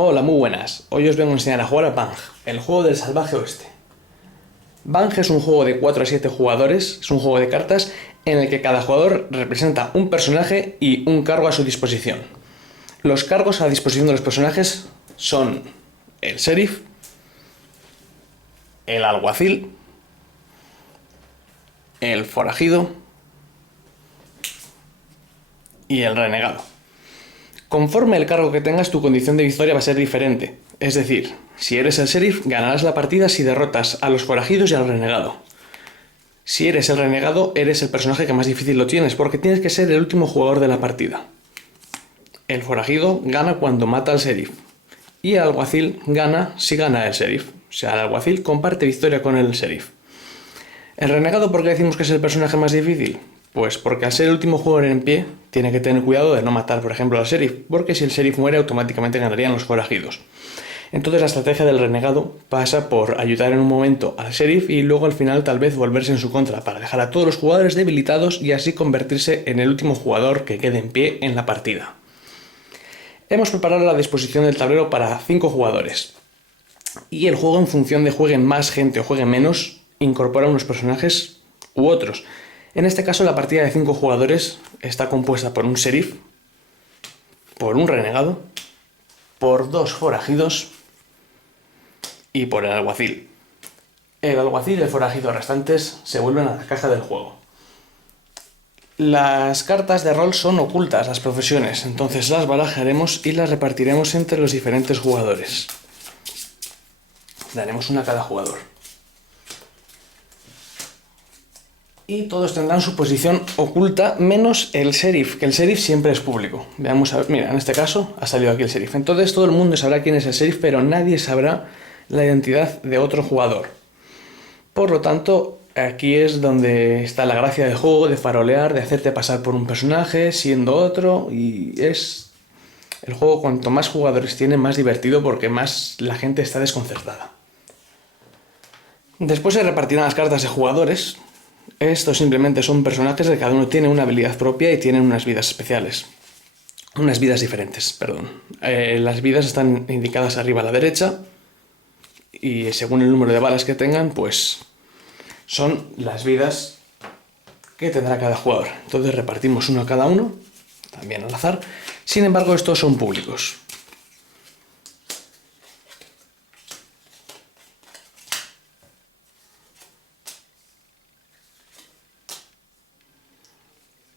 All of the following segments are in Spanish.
Hola, muy buenas. Hoy os vengo a enseñar a jugar a Bang, el juego del salvaje oeste. Bang es un juego de 4 a 7 jugadores, es un juego de cartas en el que cada jugador representa un personaje y un cargo a su disposición. Los cargos a disposición de los personajes son el sheriff, el alguacil, el forajido y el renegado. Conforme el cargo que tengas, tu condición de victoria va a ser diferente. Es decir, si eres el sheriff, ganarás la partida si derrotas a los forajidos y al renegado. Si eres el renegado, eres el personaje que más difícil lo tienes, porque tienes que ser el último jugador de la partida. El forajido gana cuando mata al sheriff. Y el alguacil gana si gana el sheriff. O sea, el alguacil comparte victoria con el sheriff. ¿El renegado por qué decimos que es el personaje más difícil? Pues porque al ser el último jugador en pie, tiene que tener cuidado de no matar, por ejemplo, al sheriff, porque si el sheriff muere, automáticamente ganarían los forajidos. Entonces la estrategia del renegado pasa por ayudar en un momento al sheriff y luego al final tal vez volverse en su contra, para dejar a todos los jugadores debilitados y así convertirse en el último jugador que quede en pie en la partida. Hemos preparado la disposición del tablero para 5 jugadores. Y el juego, en función de jueguen más gente o jueguen menos, incorpora unos personajes u otros. En este caso, la partida de 5 jugadores está compuesta por un sheriff, por un renegado, por 2 forajidos y por el alguacil. El alguacil y el forajido restantes se vuelven a la caja del juego. Las cartas de rol son ocultas, las profesiones, entonces las barajaremos y las repartiremos entre los diferentes jugadores. Daremos una a cada jugador. Y todos tendrán su posición oculta, menos el sheriff, que el sheriff siempre es público. Veamos, a ver, mira, en este caso ha salido aquí el sheriff. Entonces todo el mundo sabrá quién es el sheriff, pero nadie sabrá la identidad de otro jugador. Por lo tanto, aquí es donde está la gracia del juego, de farolear, de hacerte pasar por un personaje, siendo otro, y es... El juego, cuanto más jugadores tiene, más divertido, porque más la gente está desconcertada. Después se repartirán las cartas de jugadores. Estos simplemente son personajes que cada uno tiene una habilidad propia y tienen unas vidas especiales. Unas vidas diferentes, perdón. Las vidas están indicadas arriba a la derecha y según el número de balas que tengan, pues son las vidas que tendrá cada jugador. Entonces repartimos uno a cada uno, también al azar. Sin embargo, estos son públicos.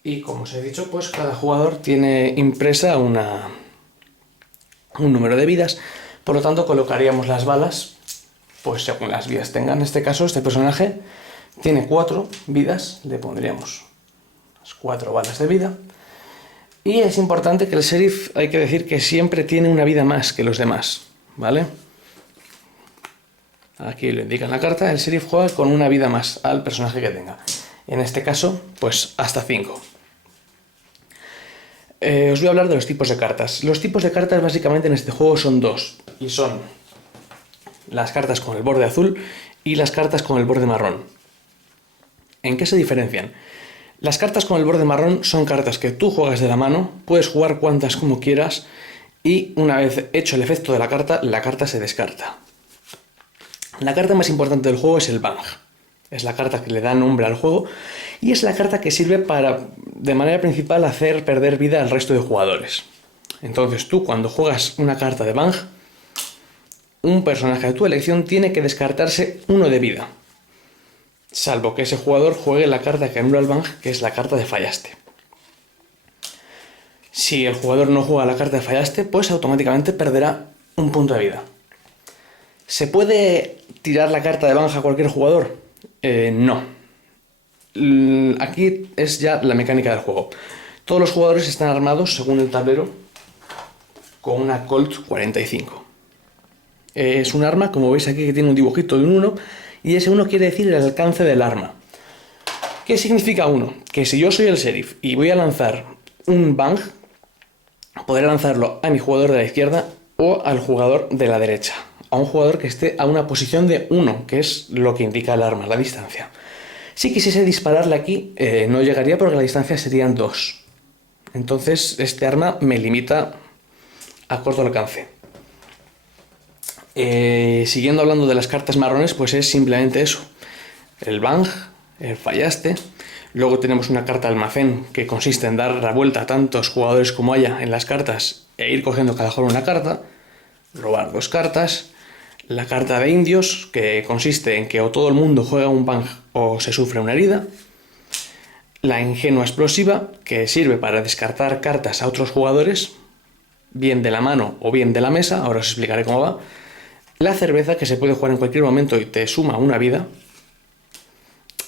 Y como os he dicho, pues cada jugador tiene impresa un número de vidas. Por lo tanto, colocaríamos las balas, pues según las vidas tengan. En este caso, este personaje tiene 4 vidas, le pondríamos las 4 balas de vida. Y es importante que el sheriff, hay que decir que siempre tiene una vida más que los demás, ¿vale? Aquí lo indica en la carta, el sheriff juega con una vida más al personaje que tenga. En este caso, pues hasta 5. Os voy a hablar de los tipos de cartas. Los tipos de cartas básicamente en este juego son 2. Y son las cartas con el borde azul y las cartas con el borde marrón. ¿En qué se diferencian? Las cartas con el borde marrón son cartas que tú juegas de la mano, puedes jugar cuantas como quieras y una vez hecho el efecto de la carta se descarta. La carta más importante del juego es el Bang. Es la carta que le da nombre al juego y es la carta que sirve para, de manera principal, hacer perder vida al resto de jugadores. Entonces tú, cuando juegas una carta de Bang, un personaje de tu elección tiene que descartarse 1 de vida, salvo que ese jugador juegue la carta que anula el Bang, que es la carta de fallaste. Si el jugador no juega la carta de fallaste, pues automáticamente perderá 1 punto de vida. ¿Se puede tirar la carta de Bang a cualquier jugador? No. Aquí es ya la mecánica del juego. Todos los jugadores están armados, según el tablero, con una Colt 45. Es un arma, como veis aquí, que tiene un dibujito de un 1, y ese 1 quiere decir el alcance del arma. ¿Qué significa 1? Que si yo soy el sheriff y voy a lanzar un Bang, podré lanzarlo a mi jugador de la izquierda o al jugador de la derecha. A un jugador que esté a una posición de 1, que es lo que indica el arma, la distancia. Si quisiese dispararle aquí, no llegaría porque la distancia serían 2. Entonces este arma me limita a corto alcance. Siguiendo hablando de las cartas marrones, pues es simplemente eso. El bang, el fallaste. Luego tenemos una carta almacén que consiste en dar la vuelta a tantos jugadores como haya en las cartas e ir cogiendo cada jugador una carta. Robar 2 cartas. La carta de indios, que consiste en que o todo el mundo juega un bang o se sufre una herida. La ingenua explosiva, que sirve para descartar cartas a otros jugadores, bien de la mano o bien de la mesa, ahora os explicaré cómo va. La cerveza, que se puede jugar en cualquier momento y te suma una vida.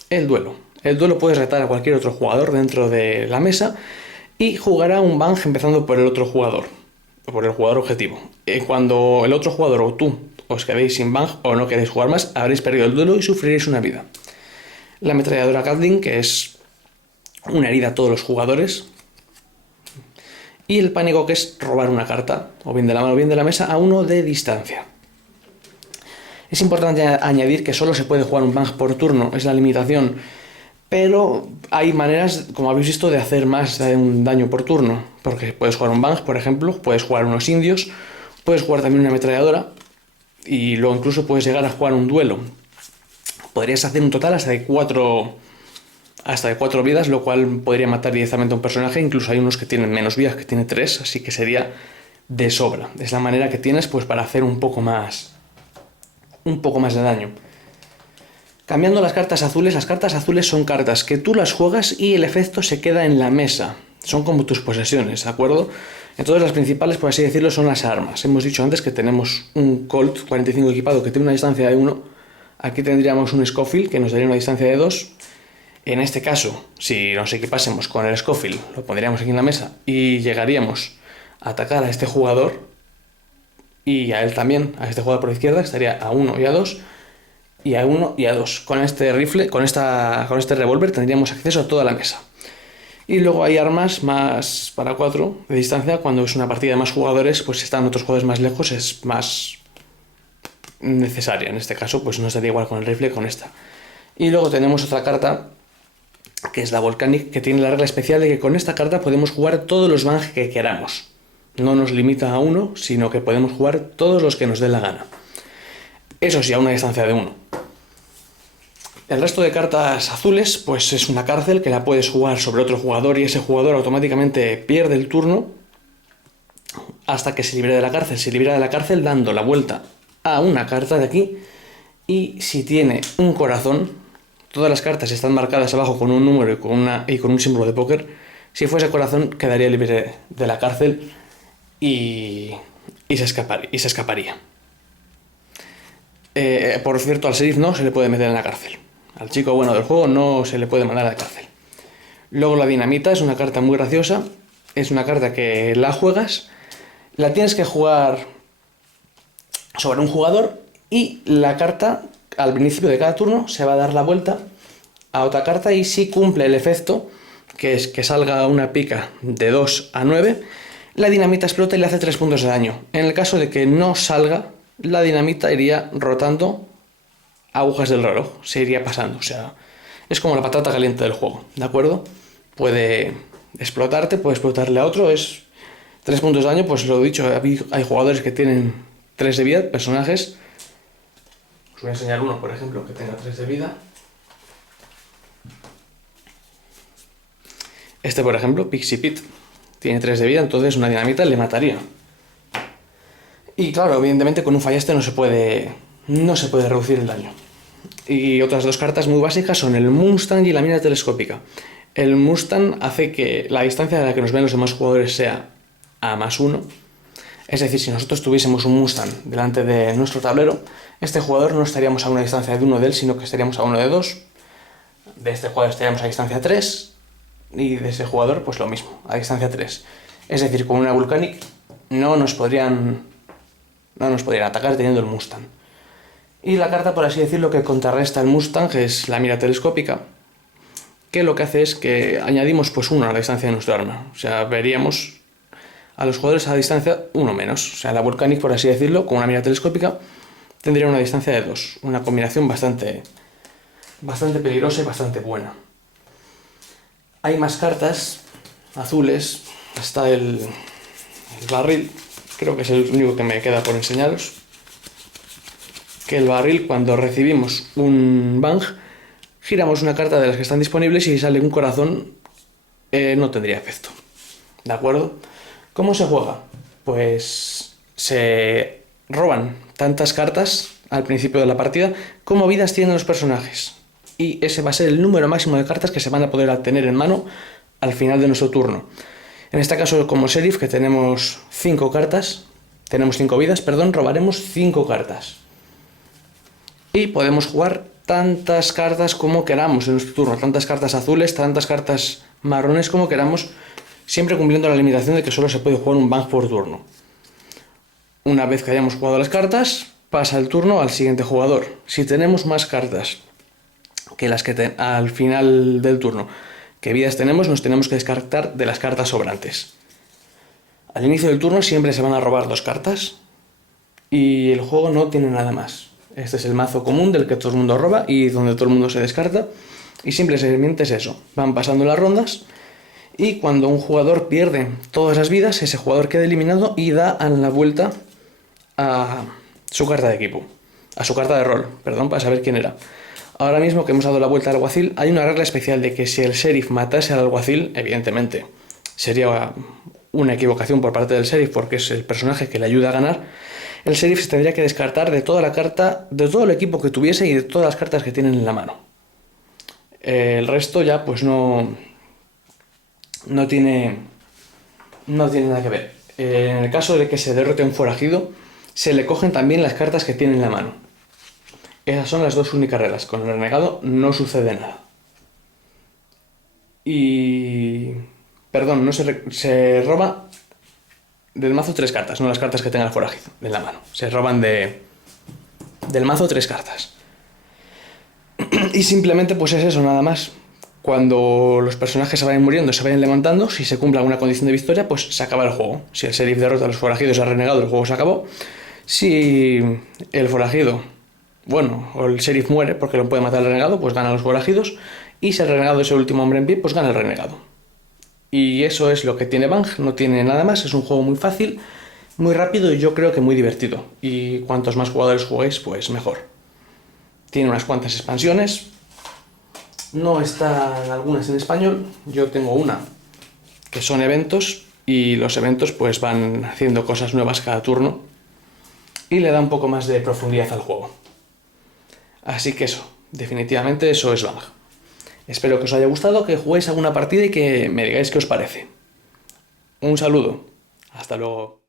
El duelo. El duelo puedes retar a cualquier otro jugador dentro de la mesa y jugará un bang empezando por el otro jugador, por el jugador objetivo. Cuando el otro jugador o tú os quedéis sin bang o no queréis jugar más, habréis perdido el duelo y sufriréis una vida. La ametralladora Gatling, que es una herida a todos los jugadores. Y el pánico, que es robar una carta, o bien de la mano o bien de la mesa, a uno de distancia. Es importante añadir que solo se puede jugar un bang por turno, es la limitación, pero hay maneras, como habéis visto, de hacer más de un daño por turno, porque puedes jugar un bang, por ejemplo, puedes jugar unos indios, puedes jugar también una ametralladora, y luego incluso puedes llegar a jugar un duelo. Podrías hacer un total hasta de 4 vidas, lo cual podría matar directamente a un personaje. Incluso hay unos que tienen menos vidas, que tiene 3, así que sería de sobra. Es la manera que tienes pues para hacer un poco más de daño. Cambiando las cartas azules son cartas que tú las juegas y el efecto se queda en la mesa. Son como tus posesiones, ¿de acuerdo? Entonces las principales, por así decirlo, son las armas. Hemos dicho antes que tenemos un Colt 45 equipado que tiene una distancia de 1. Aquí tendríamos un Scofield que nos daría una distancia de 2. En este caso, si nos equipásemos con el Scofield, lo pondríamos aquí en la mesa y llegaríamos a atacar a este jugador y a él también, a este jugador por la izquierda, que estaría a 1 y a 2, y a 1 y a 2. Con este rifle, con este revólver tendríamos acceso a toda la mesa. Y luego hay armas más para 4 de distancia. Cuando es una partida de más jugadores, pues si están otros jugadores más lejos, es más necesaria. En este caso, pues no estaría igual con el rifle que con esta. Y luego tenemos otra carta, que es la Volcanic, que tiene la regla especial de que con esta carta podemos jugar todos los bangs que queramos. No nos limita a uno, sino que podemos jugar todos los que nos dé la gana. Eso sí, a una distancia de 1. El resto de cartas azules, pues es una cárcel que la puedes jugar sobre otro jugador y ese jugador automáticamente pierde el turno hasta que se libere de la cárcel. Se libera de la cárcel dando la vuelta a una carta de aquí y si tiene un corazón, todas las cartas están marcadas abajo con un número y con un símbolo de póker. Si fuese corazón, quedaría libre de la cárcel y se escaparía. Por cierto, al sheriff no se le puede meter en la cárcel. Al chico bueno del juego no se le puede mandar a la cárcel. Luego la dinamita es una carta muy graciosa. Es una carta que la juegas, la tienes que jugar sobre un jugador y la carta al principio de cada turno se va a dar la vuelta a otra carta y si cumple el efecto, que es que salga una pica de 2 a 9, la dinamita explota y le hace 3 puntos de daño. En el caso de que no salga, la dinamita iría rotando agujas del reloj, se iría pasando, o sea, es como la patata caliente del juego, ¿de acuerdo? Puede explotarte, puede explotarle a otro, es 3 puntos de daño, pues lo he dicho, hay jugadores que tienen 3 de vida, personajes. Os voy a enseñar uno, por ejemplo, que tenga 3 de vida. Este, por ejemplo, Pixie Pit, tiene 3 de vida, entonces una dinamita le mataría. Y claro, evidentemente con un fallaste no se puede reducir el daño. Y otras 2 cartas muy básicas son el Mustang y la mira telescópica. El Mustang hace que la distancia a la que nos ven los demás jugadores sea a +1. Es decir, si nosotros tuviésemos un Mustang delante de nuestro tablero, este jugador no estaríamos a una distancia de 1 de él, sino que estaríamos a 1 de 2. De este jugador estaríamos a distancia 3. Y de ese jugador, pues lo mismo, a distancia 3. Es decir, con una Volcanic no nos podrían atacar teniendo el Mustang. Y la carta, por así decirlo, que contrarresta el Mustang es la mira telescópica, que lo que hace es que añadimos pues 1 a la distancia de nuestro arma. O sea, veríamos a los jugadores a la distancia 1 menos. O sea, la Volcanic, por así decirlo, con una mira telescópica, tendría una distancia de 2. Una combinación bastante peligrosa y bastante buena. Hay más cartas azules. Está el barril. Creo que es el único que me queda por enseñaros. que el barril, cuando recibimos un bang, giramos una carta de las que están disponibles y si sale un corazón, no tendría efecto. ¿De acuerdo? ¿Cómo se juega? Pues se roban tantas cartas al principio de la partida como vidas tienen los personajes. Y ese va a ser el número máximo de cartas que se van a poder tener en mano al final de nuestro turno. En este caso, como sheriff, que tenemos 5 cartas, tenemos 5 vidas, perdón, robaremos 5 cartas. Y podemos jugar tantas cartas como queramos en nuestro turno, tantas cartas azules, tantas cartas marrones como queramos, siempre cumpliendo la limitación de que solo se puede jugar un bang por turno. Una vez que hayamos jugado las cartas, pasa el turno al siguiente jugador. Si tenemos más cartas que las que al final del turno que vidas tenemos, nos tenemos que descartar de las cartas sobrantes. Al inicio del turno siempre se van a robar 2 cartas y el juego no tiene nada más. Este es el mazo común del que todo el mundo roba y donde todo el mundo se descarta. Y simplemente es eso. Van pasando las rondas y cuando un jugador pierde todas las vidas, ese jugador queda eliminado y da la vuelta a su carta de equipo. A su carta de rol, perdón, para saber quién era. Ahora mismo que hemos dado la vuelta al alguacil, hay una regla especial de que si el sheriff matase al alguacil, evidentemente sería una equivocación por parte del sheriff porque es el personaje que le ayuda a ganar. El sheriff se tendría que descartar de toda la carta, de todo el equipo que tuviese y de todas las cartas que tienen en la mano. El resto ya pues no tiene nada que ver. En el caso de que se derrote a un forajido, se le cogen también las cartas que tiene en la mano. Esas son las 2 únicas reglas. Con el renegado no sucede nada. Y... Perdón, se roba del mazo 3 cartas, no las cartas que tenga el forajido en la mano. Se roban del mazo 3 cartas. Y simplemente pues es eso, nada más. Cuando los personajes se vayan muriendo, se vayan levantando, si se cumple alguna condición de victoria, pues se acaba el juego. Si el sheriff derrota a los forajidos y al renegado, el juego se acabó. Si el forajido, o el sheriff muere porque lo puede matar el renegado, pues gana los forajidos. Y si el renegado es el último hombre en pie, pues gana el renegado. Y eso es lo que tiene Bang, no tiene nada más. Es un juego muy fácil, muy rápido y yo creo que muy divertido. Y cuantos más jugadores juguéis, pues mejor. Tiene unas cuantas expansiones. No están algunas en español. Yo tengo una, que son eventos. Y los eventos pues van haciendo cosas nuevas cada turno. Y le da un poco más de profundidad al juego. Así que eso, definitivamente eso es Bang. Espero que os haya gustado, que juguéis alguna partida y que me digáis qué os parece. Un saludo. Hasta luego.